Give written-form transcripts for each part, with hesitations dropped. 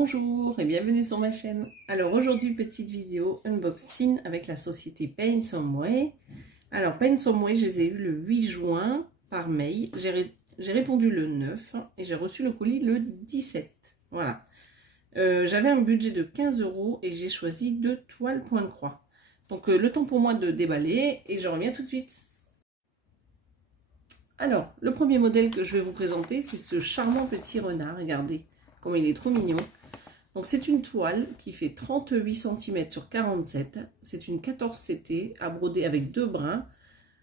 Bonjour et bienvenue sur ma chaîne. Alors aujourd'hui, petite vidéo unboxing avec la société Paint Some Way. Alors Paint Some Way, je les ai eu le 8 juin par mail. J'ai répondu le 9 et j'ai reçu le colis le 17. Voilà. J'avais un budget de 15 € et j'ai choisi 2 toiles point de croix. Donc le temps pour moi de déballer et je reviens tout de suite. Alors, le premier modèle que je vais vous présenter, c'est ce charmant petit renard. Regardez comme il est trop mignon. Donc c'est une toile qui fait 38 cm sur 47. C'est une 14 CT à broder avec 2 brins.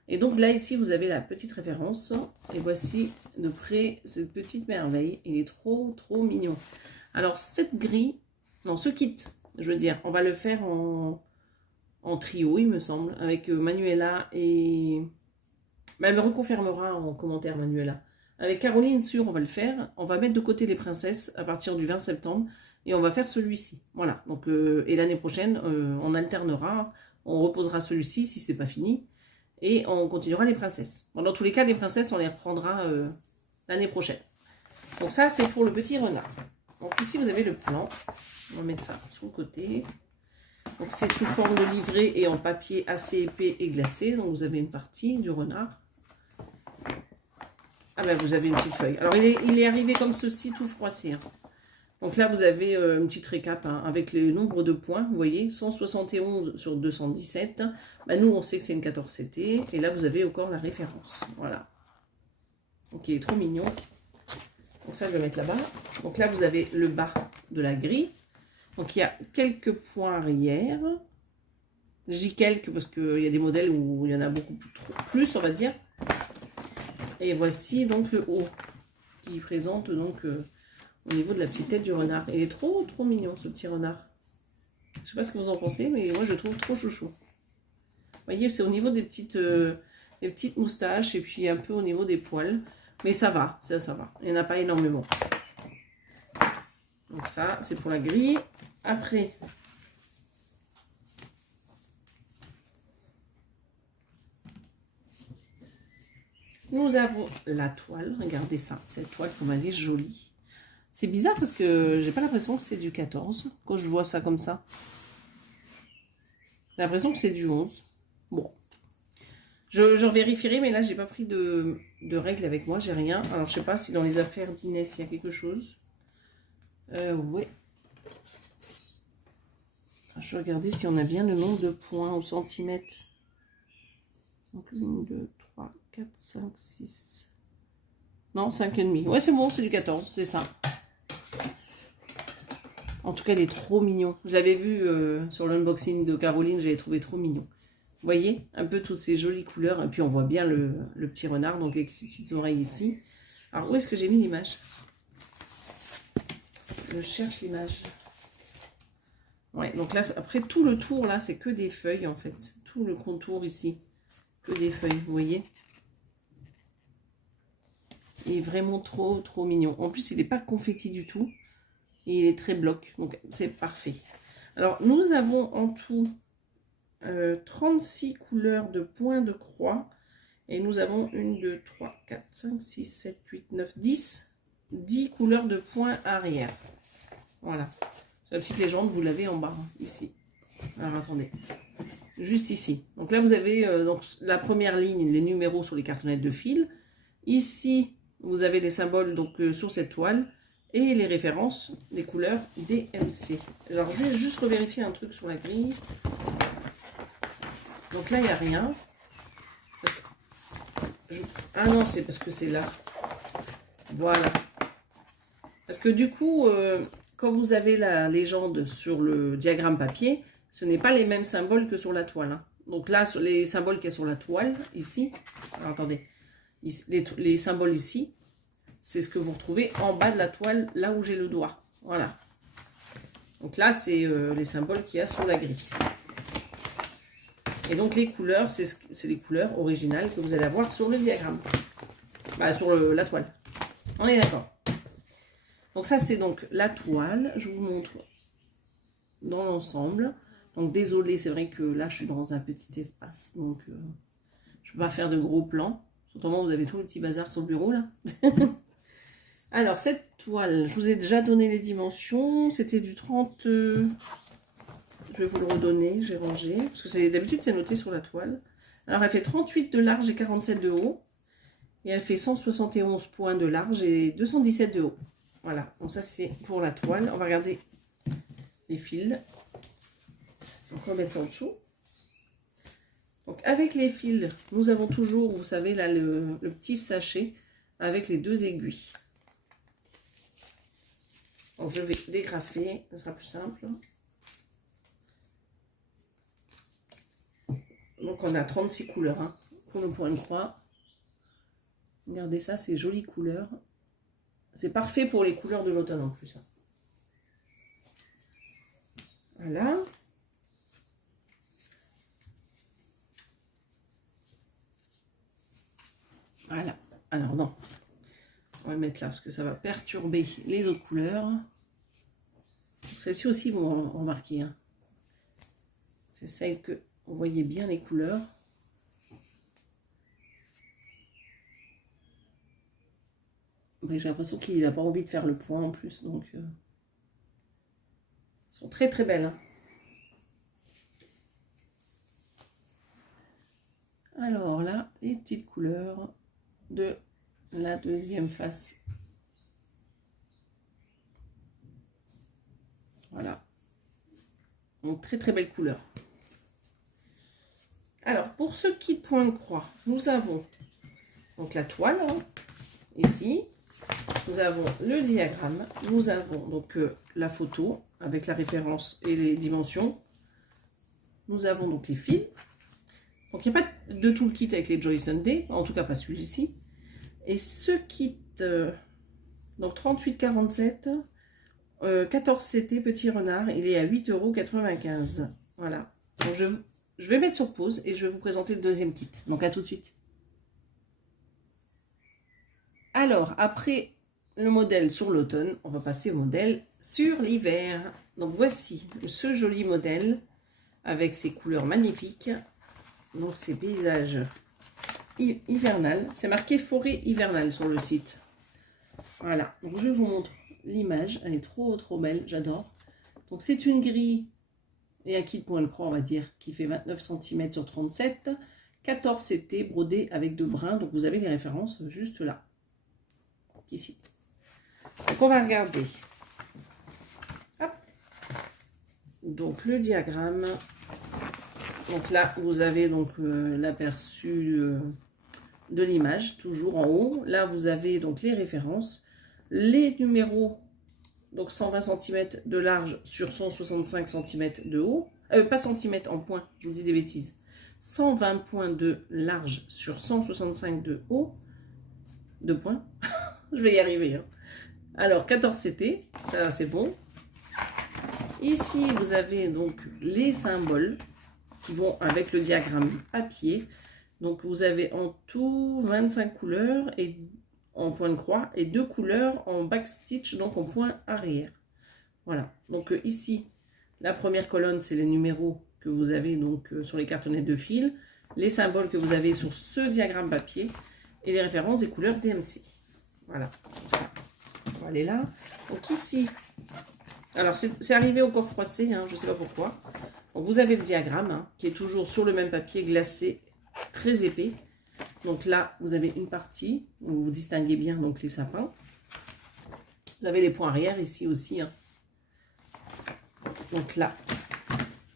Et donc là, ici, vous avez la petite référence. Et voici de près cette petite merveille. Il est trop mignon. Alors cette grille, non, ce kit, je veux dire, on va le faire en trio, il me semble, avec Manuela et... Mais elle me reconfirmera en commentaire, Manuela. Avec Caroline Sur, on va le faire. On va mettre de côté les princesses à partir du 20 septembre. Et on va faire celui-ci. Voilà. Donc, et l'année prochaine, on alternera. On reposera celui-ci si c'est pas fini. Et on continuera les princesses. Bon, dans tous les cas, les princesses, on les reprendra l'année prochaine. Donc ça, c'est pour le petit renard. Donc ici, vous avez le plan. On va mettre ça sur le côté. Donc c'est sous forme de livret et en papier assez épais et glacé. Donc vous avez une partie du renard. Ah ben vous avez une petite feuille. Alors il est arrivé comme ceci, tout froissé. Hein. Donc là vous avez une petite récap hein, avec les nombres de points. Vous voyez, 171 sur 217. Ben, nous on sait que c'est une 14 CT. Et là vous avez encore la référence. Voilà. Donc il est trop mignon. Donc ça je vais mettre là-bas. Donc là vous avez le bas de la grille. Donc il y a quelques points arrière. Je dis quelques parce qu'il y a des modèles où il y en a beaucoup plus on va dire. Et voici donc le haut qui présente donc au niveau de la petite tête du renard. Il est trop mignon ce petit renard. Je ne sais pas ce que vous en pensez, mais moi je le trouve trop chouchou. Vous voyez, c'est au niveau des petites moustaches et puis un peu au niveau des poils. Mais ça va, ça va. Il n'y en a pas énormément. Donc ça, c'est pour la grille. Après, nous avons la toile. Regardez ça, cette toile comme elle est jolie. C'est bizarre parce que j'ai pas l'impression que c'est du 14 quand je vois ça comme ça. J'ai l'impression que c'est du 11. Bon, je vérifierai, mais là j'ai pas pris de règles avec moi, j'ai rien. Alors je sais pas si dans les affaires d'Inès il y a quelque chose. Oui. Je vais regarder si on a bien le nombre de points au centimètre. Donc 1, 2, 3, 4, 5, 6. Non, 5,5. Ouais, c'est bon, c'est du 14, c'est ça. En tout cas, il est trop mignon. Je l'avais vu sur l'unboxing de Caroline, je l'ai trouvé trop mignon. Vous voyez, un peu toutes ces jolies couleurs. Et puis on voit bien le petit renard, donc avec ses petites oreilles ici. Alors, où est-ce que j'ai mis l'image? Je cherche l'image. Ouais, donc là, après tout le tour, là, c'est que des feuilles, en fait. Tout le contour ici, que des feuilles, vous voyez. Il est vraiment trop mignon. En plus, il n'est pas confetti du tout. Et il est très bloc, donc c'est parfait. Alors, nous avons en tout 36 couleurs de points de croix. Et nous avons 1, 2, 3, 4, 5, 6, 7, 8, 9, 10. 10 couleurs de points arrière. Voilà. La petite légende, vous l'avez en bas, ici. Alors, attendez. Juste ici. Donc là, vous avez donc, la première ligne, les numéros sur les cartonnettes de fil. Ici, vous avez les symboles donc, sur cette toile. Et les références, les couleurs DMC. Alors, je vais juste revérifier un truc sur la grille. Donc là, il n'y a rien. Ah non, c'est parce que c'est là. Voilà. Parce que du coup... quand vous avez la légende sur le diagramme papier, ce n'est pas les mêmes symboles que sur la toile. Hein. Donc là, les symboles qu'il y a sur la toile, ici, alors attendez, les symboles ici, c'est ce que vous retrouvez en bas de la toile, là où j'ai le doigt. Voilà. Donc là, c'est les symboles qu'il y a sur la grille. Et donc les couleurs, c'est les couleurs originales que vous allez avoir sur le diagramme. Bah, sur la toile. On est d'accord. Donc ça, c'est donc la toile. Je vous montre dans l'ensemble. Donc désolé, c'est vrai que là, je suis dans un petit espace. Donc, je ne peux pas faire de gros plans. Surtout quand vous avez tout le petit bazar sur le bureau, là. Alors, cette toile, je vous ai déjà donné les dimensions. C'était du 30... je vais vous le redonner, j'ai rangé. Parce que d'habitude, c'est noté sur la toile. Alors, elle fait 38 de large et 47 de haut. Et elle fait 171 points de large et 217 de haut. Voilà, donc ça, c'est pour la toile. On va regarder les fils. Donc, on va mettre ça en dessous. Donc, avec les fils, nous avons toujours, vous savez, là, le petit sachet avec les 2 aiguilles. Donc, je vais dégrafer, ce sera plus simple. Donc, on a 36 couleurs hein, pour le point de croix. Regardez ça, c'est jolies couleurs. C'est parfait pour les couleurs de l'automne en plus. Voilà. Voilà. Alors, non. On va le mettre là parce que ça va perturber les autres couleurs. Celles-ci aussi vont remarquer. Hein. J'essaye que vous voyez bien les couleurs. J'ai l'impression qu'il n'a pas envie de faire le point en plus. Donc, elles sont très très belles. Hein. Alors là, les petites couleurs de la deuxième face. Voilà. Donc très très belle couleur. Alors pour ce kit point de croix, nous avons donc la toile hein, ici. Nous avons le diagramme. Nous avons donc la photo avec la référence et les dimensions. Nous avons donc les fils. Donc il n'y a pas de tout le kit avec les Joy Sunday, en tout cas pas celui-ci. Et ce kit, donc 38,47 14 CT petit renard, il est à 8,95 €. Voilà. Donc je vais mettre sur pause et je vais vous présenter le deuxième kit. Donc à tout de suite. Alors, après le modèle sur l'automne, on va passer au modèle sur l'hiver. Donc voici ce joli modèle avec ses couleurs magnifiques. Donc ces paysages hivernal. C'est marqué forêt hivernale sur le site. Voilà. Donc je vous montre l'image. Elle est trop trop belle. J'adore. Donc c'est une grille et un kit point de croix, on va dire, qui fait 29 cm sur 37. 14 CT brodé avec 2 brins. Donc vous avez les références juste là. Ici. Donc on va regarder. Hop. Donc le diagramme. Donc là, vous avez donc l'aperçu de l'image, toujours en haut. Là, vous avez donc les références, les numéros, donc 120 cm de large sur 165 cm de haut. Pas centimètres en points, je vous dis des bêtises. 120 points de large sur 165 de haut. De points. Je vais y arriver. Hein. Alors, 14 CT, ça c'est bon. Ici, vous avez donc les symboles qui vont avec le diagramme papier. Donc vous avez en tout 25 couleurs et en point de croix et 2 couleurs en backstitch, donc en point arrière. Voilà. Donc ici, la première colonne, c'est les numéros que vous avez donc sur les cartonnettes de fil, les symboles que vous avez sur ce diagramme papier et les références des couleurs DMC. Voilà. Ça. On va aller là. Donc ici, alors c'est arrivé au corps froissé, hein, je ne sais pas pourquoi. Donc vous avez le diagramme hein, qui est toujours sur le même papier glacé, très épais. Donc là, vous avez une partie où vous distinguez bien donc, les sapins. Vous avez les points arrière ici aussi. Hein. Donc là,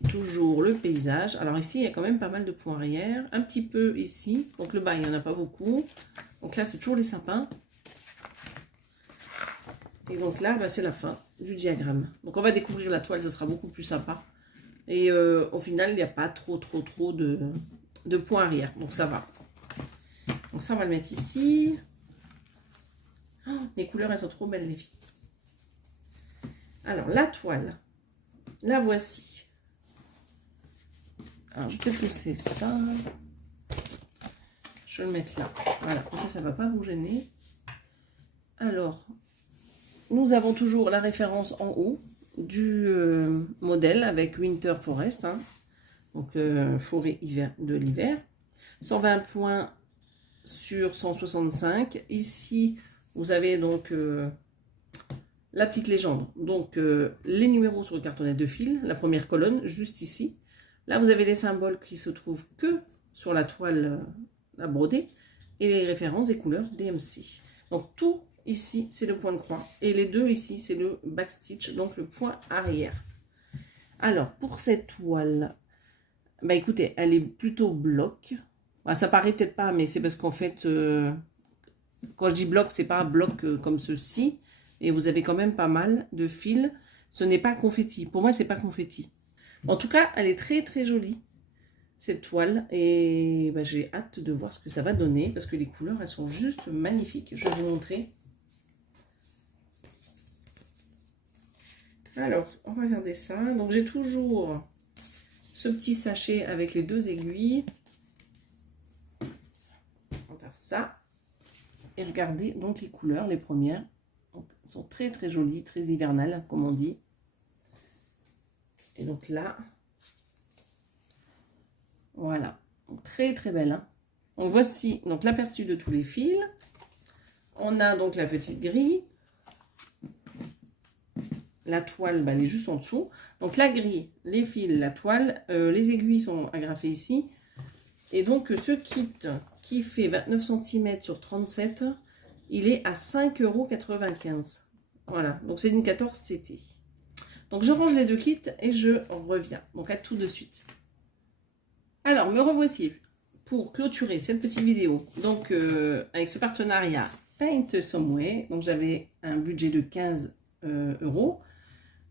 toujours le paysage. Alors ici, il y a quand même pas mal de points arrière. Un petit peu ici. Donc le bas, il n'y en a pas beaucoup. Donc là, c'est toujours les sapins. Et donc là, bah, c'est la fin du diagramme. Donc on va découvrir la toile, ça sera beaucoup plus sympa. Et au final, il n'y a pas trop de points arrière. Donc ça va. Donc ça, on va le mettre ici. Oh, les couleurs, elles sont trop belles, les filles. Alors, la toile. La voici. Alors, je vais pousser ça. Je vais le mettre là. Voilà, comme ça ne va pas vous gêner. Alors, nous avons toujours la référence en haut du modèle avec Winter Forest, hein. Donc forêt hiver de l'hiver. 120 points sur 165. Ici, Vous avez donc la petite légende. Donc les numéros sur le cartonnet de fil, la première colonne, juste ici. Là, vous avez les symboles qui se trouvent que sur la toile à broder et les références et couleurs DMC. Donc tout ici, c'est le point de croix. Et les deux ici, c'est le backstitch, donc le point arrière. Alors, pour cette toile, bah écoutez, elle est plutôt bloc. Bah, ça paraît peut-être pas, mais c'est parce qu'en fait, quand je dis bloc, c'est pas un bloc comme ceci. Et vous avez quand même pas mal de fils. Ce n'est pas confetti. Pour moi, c'est pas confetti. En tout cas, elle est très très jolie, cette toile. Et bah, j'ai hâte de voir ce que ça va donner. Parce que les couleurs, elles sont juste magnifiques. Je vais vous montrer. Alors, on va regarder ça. Donc, j'ai toujours ce petit sachet avec les deux aiguilles. On va faire ça. Et regardez donc les couleurs, les premières. Donc, elles sont très très jolies, très hivernales, comme on dit. Et donc là, voilà. Donc, très très belle. Hein. Donc, voici donc l'aperçu de tous les fils. On a donc la petite grille. La toile, bah, elle est juste en dessous. Donc la grille, les fils, la toile, les aiguilles sont agrafées ici. Et donc ce kit qui fait 29 cm sur 37, il est à 5,95 €. Voilà, donc c'est une 14 CT. Donc je range les deux kits et je reviens. Donc à tout de suite. Alors me revoici pour clôturer cette petite vidéo. Donc avec ce partenariat Paint Some Way. Donc j'avais un budget de 15 €.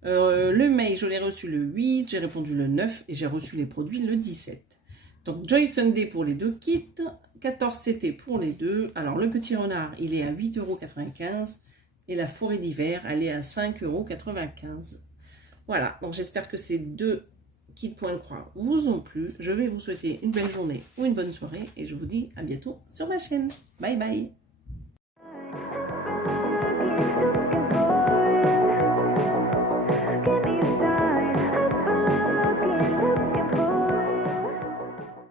Le mail, je l'ai reçu le 8, j'ai répondu le 9 et j'ai reçu les produits le 17. Donc Joy Sunday pour les deux kits, 14 CT pour les deux. Alors le petit renard, il est à 8,95 € et la forêt d'hiver, elle est à 5,95 €. Voilà, donc j'espère que ces deux kits point de croix vous ont plu. Je vais vous souhaiter une belle journée ou une bonne soirée et je vous dis à bientôt sur ma chaîne. Bye bye.